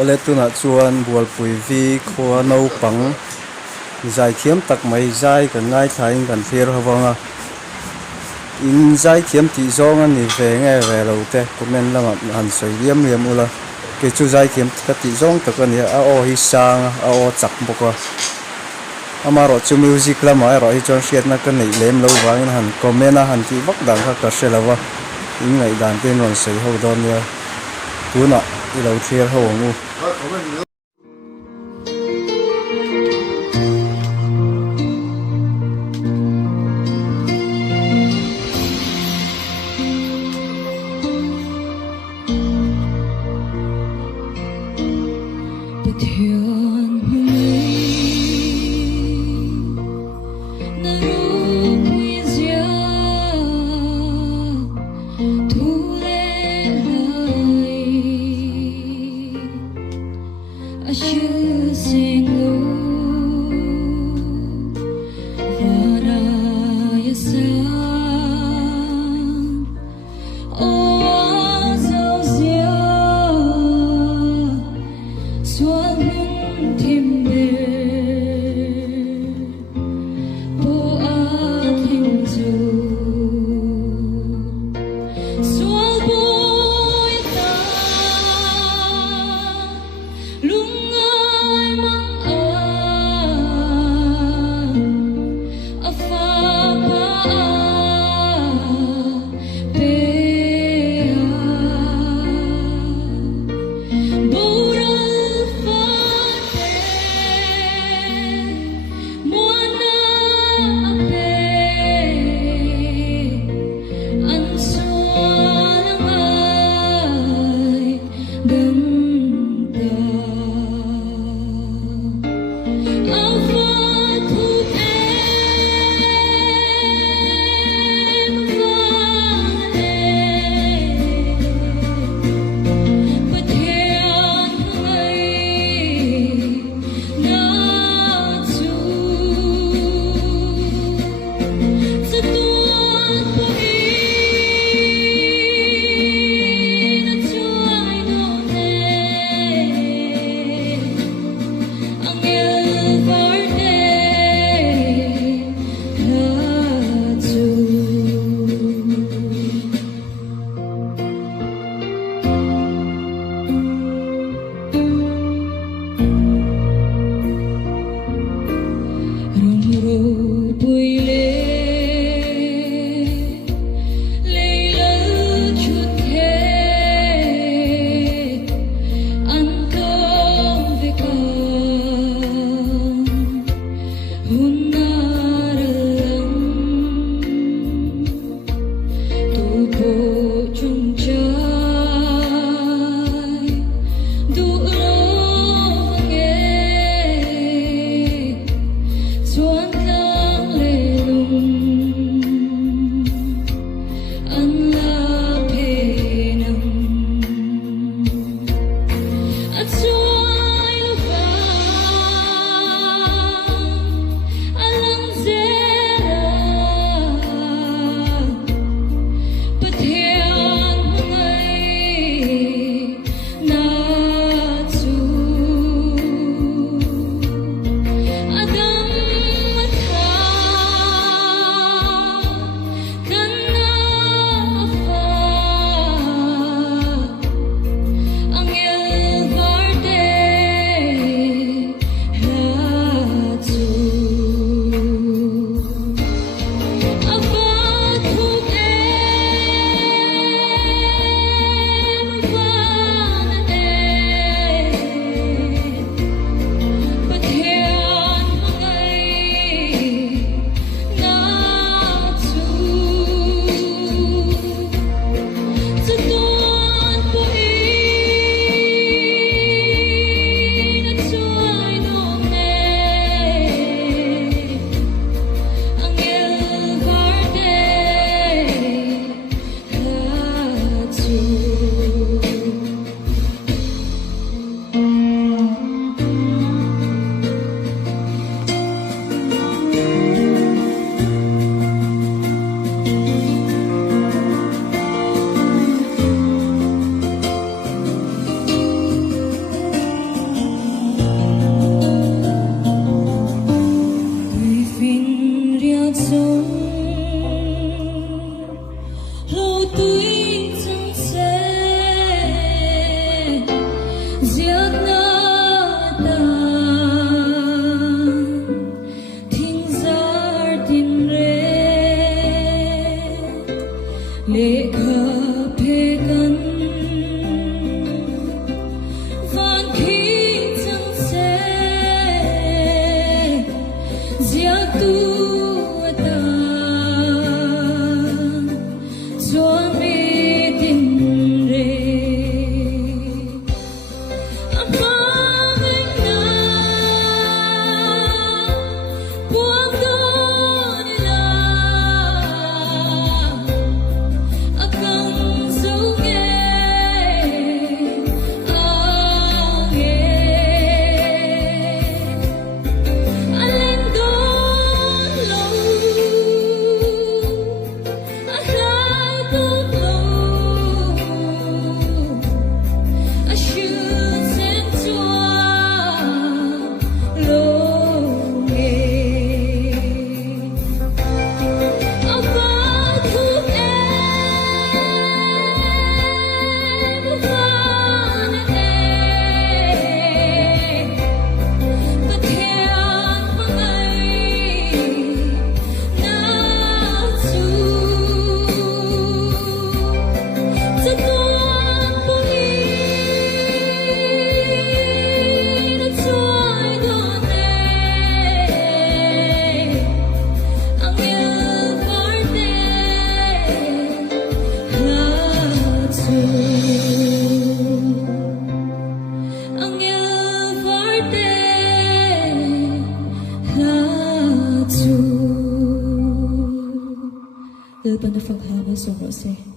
ole tuna chuan bual pui vi khua no pang zai thiam tak mai zai kan ngai thain kan thlir hawanga in zai thiam ti zong ani ve nge ve lo te comment lama han soi liam liam ula ke chu zai thiam ka ti zong tak ani a o hi sang a o chak boka amaro chu music lama ro hi chon shiat na kan nei lem lo wangin han comment a han ti bak dang kha ka shelawa in ngai dan te non sei ho don ya tuna i lo thlir ho ngu Hãy subscribe lô túi trong xe giấc ngỡ tàn thinh giar tin re lệ khờ phê cân van khí trong xe giấc tu Từ bên phần hai với số độ C.